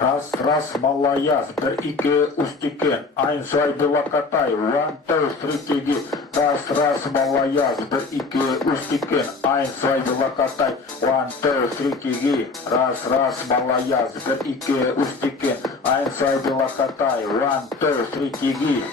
Раз, малаяз, бір, икі, устекен, айн, жай, белакатай, one, two, three, теги. Раз, малаяз, бір, икі, устекен, айн, жай, белакатай, one, two, three, теги. Раз, малаяз, бір, икі, устекен, айн, жай, белакатай, one, two, three, теги.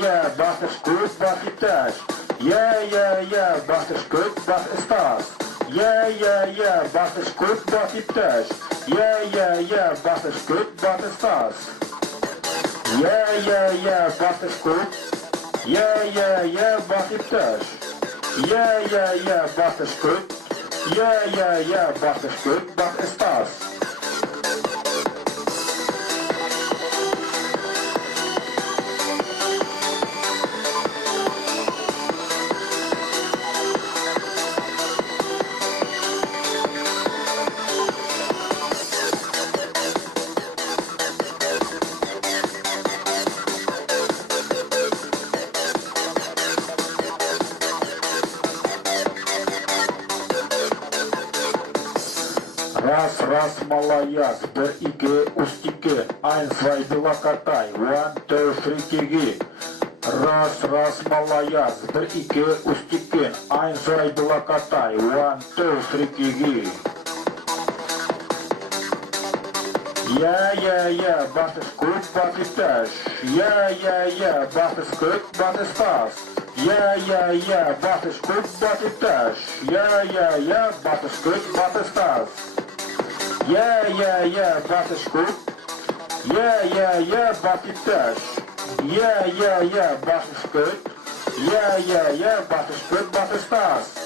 Ja, was is goed, was is thuis. Ja, was is goed, was is thuis. Ja, was is goed, was is thuis. Ja, was is goed, was is thuis. Ja, was is goed. Ja, was is thuis. Ja, was is goed. Ja, was is goed, was is thuis. Раз, малаяз, бір, икі, устекен, айн, свай, белакатай, one, two, three, теги. Раз, малаяз, бір, икі, устекен, айн, свай, белакатай, one, two, three, теги. Ja, was is goed, wat is thuis. Ja, was is goed, wat is thuis. Ja, wat is goed, wat is thuis. Ja, wat is goed, wat is thuis. Ja, wat is goed. Ja, wat is thuis. Ja, wat is goed. Ja, wat is goed, wat is thuis.